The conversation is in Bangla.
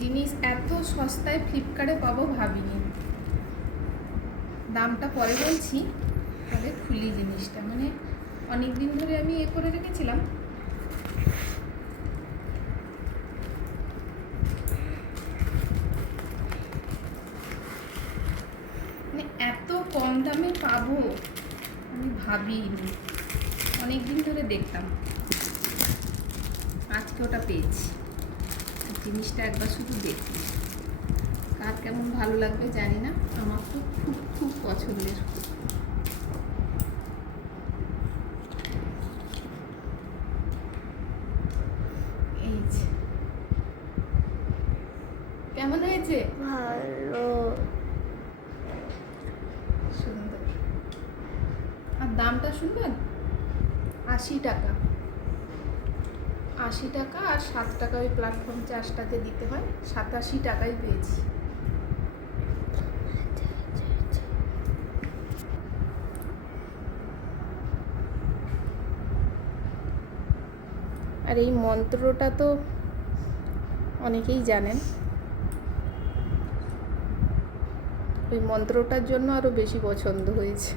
জিনিস এত সস্তায় ফ্লিপকার্টে পাবো ভাবিনি। দামটা পরে বলছি, পরে খুলি জিনিসটা। মানে অনেক দিন ধরে আমি করে রেখেছিলাম। মানে এত কম দামে পাবো আমি ভাবিনি। অনেক দিন ধরে দেখতাম, আজকে ওটা পেয়েছি। জিনিসটা একবার শুধু দেখি, কার কেমন ভালো লাগবে জানি না, আমার তো খুব খুব পছন্দের। এই যে, কেমন হয়েছে? ভালো, সুন্দর। আর দামটা শুনবেন, 80 টাকা। 80 টাকা আর 7 টাকা ওই প্ল্যাটফর্ম চার্জটাতে দিতে হয়। 87 টাকায় পেয়েছি। আর এই মন্ত্রটা তো অনেকেই জানেন, ওই মন্ত্রটার জন্য আরও বেশি পছন্দ হয়েছে।